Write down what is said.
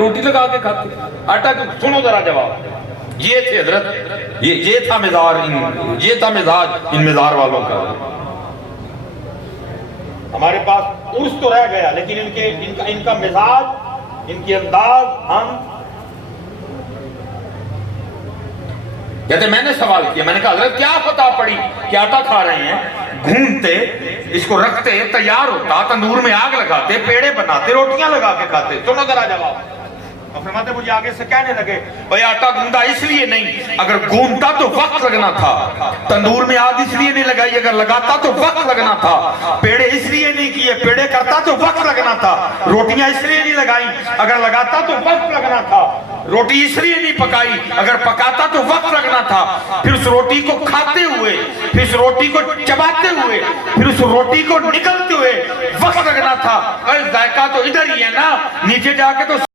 روٹی لگا کے کھاتے آٹا کیوں؟ سنو ذرا جواب. یہ تھے حضرت، یہ تھا مزاج ان مزار والوں کا. ہمارے پاس عرس تو رہ گیا لیکن ان کا مزاج، ان کی انداز. ہم کہتے میں نے سوال کیا، میں نے کہا حضرت کیا فتح پڑی کہ آٹا کھا رہے ہیں؟ گھونتے، اس کو رکھتے، تیار ہوتا، تندور میں آگ لگاتے، پیڑے بناتے، روٹیاں لگا کے کھاتے. سنو ذرا جواب. اور فرماتے مجھے آگے سے کہنے لگے بھئی آٹا گوندا اس لیے نہیں، اگر گوندا تو وقت لگنا تھا. تندور میں آگ اس لیے نہیں لگائی، اگر لگاتا تو وقت لگنا تھا. پیڑے اس لیے نہیں کیے، پیڑے کرتا تو وقت لگنا تھا. روٹیاں اس لیے نہیں لگائی، اگر لگاتا تو وقت لگنا تھا. روٹی اس لیے نہیں پکائی، اگر پکاتا تو وقت لگنا تھا. پھر اس روٹی کو کھاتے ہوئے، پھر اس روٹی کو چباتے ہوئے، پھر اس روٹی کو نکلتے ہوئے وقت لگنا تھا. ذائقہ تو ادھر ہی ہے نا، نیچے جا کے تو